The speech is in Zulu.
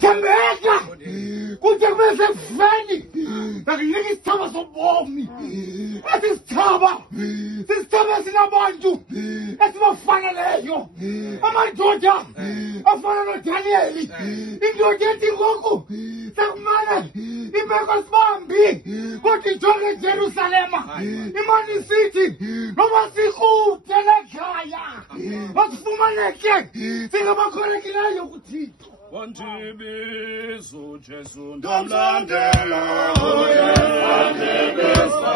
Thembeka kude kube sekufeni akunika isithaba sobomi esisithaba sinabantu esibafaneleyo amadoda afana noDanieli indoda ethi ngoku sekumane imeko sibambi kodwa ijonge eJerusalema imani isithi noma sikude lekhaya asifumaneke singabakholekileyo kuThixo. Wandibizo Jesu ndamlandela, Yesu andibisa.